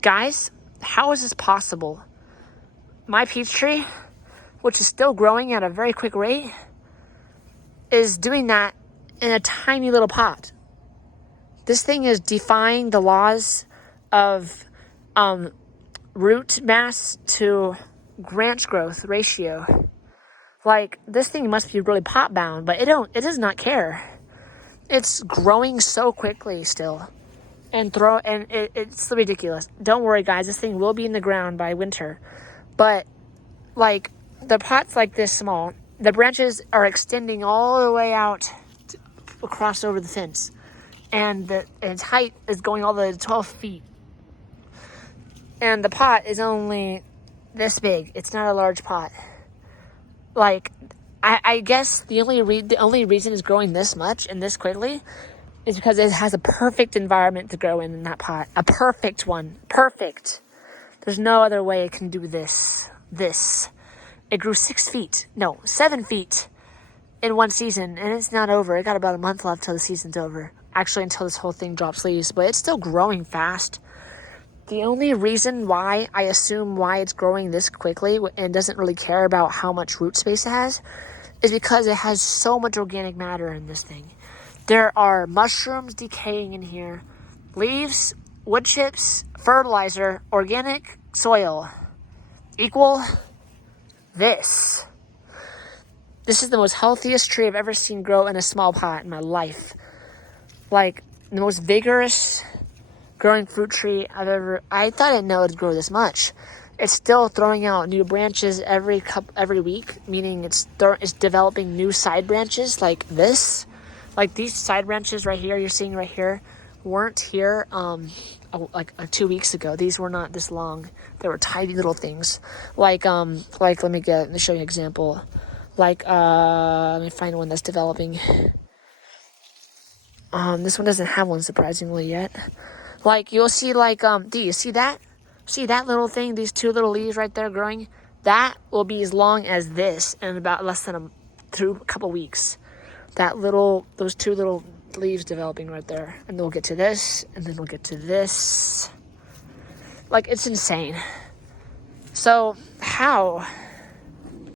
Guys, how is this possible? My peach tree, which is still growing at a very quick rate, is doing that in a tiny little pot. This thing is defying the laws of root mass to branch growth ratio. Like, this thing must be really pot bound, but it does not care. It's growing so quickly still. It's ridiculous. Don't worry, guys, this thing will be in the ground by winter. But like, the pot's like this small. The branches are extending all the way out across over the fence. And its height is going all the way to 12 feet. And the pot is only this big. It's not a large pot. Like, I guess the only reason it's growing this much and this quickly is because it has a perfect environment to grow in that pot. A perfect one. Perfect. There's no other way it can do this. It grew 7 feet in one season, and it's not over. It got about a month left till the season's over. Actually, until this whole thing drops leaves, but it's still growing fast. The only reason why I assume why it's growing this quickly and doesn't really care about how much root space it has is because it has so much organic matter in this thing. There are mushrooms decaying in here, leaves, wood chips, fertilizer, organic soil equal this. This is the most healthiest tree I've ever seen grow in a small pot in my life. Like, the most vigorous growing fruit tree I thought I didn't know it would grow this much. It's still throwing out new branches every week, meaning it's developing new side branches like this. Like these side branches right here, you're seeing right here, weren't here 2 weeks ago. These were not this long. They were tiny little things. Let me show you an example. Let me find one that's developing. This one doesn't have one surprisingly yet. Like, you'll see, do you see that? See that little thing, these two little leaves right there growing? That will be as long as this in about less than a couple weeks. Those two little leaves developing right there. And then we'll get to this, and then we'll get to this. Like, it's insane. So, how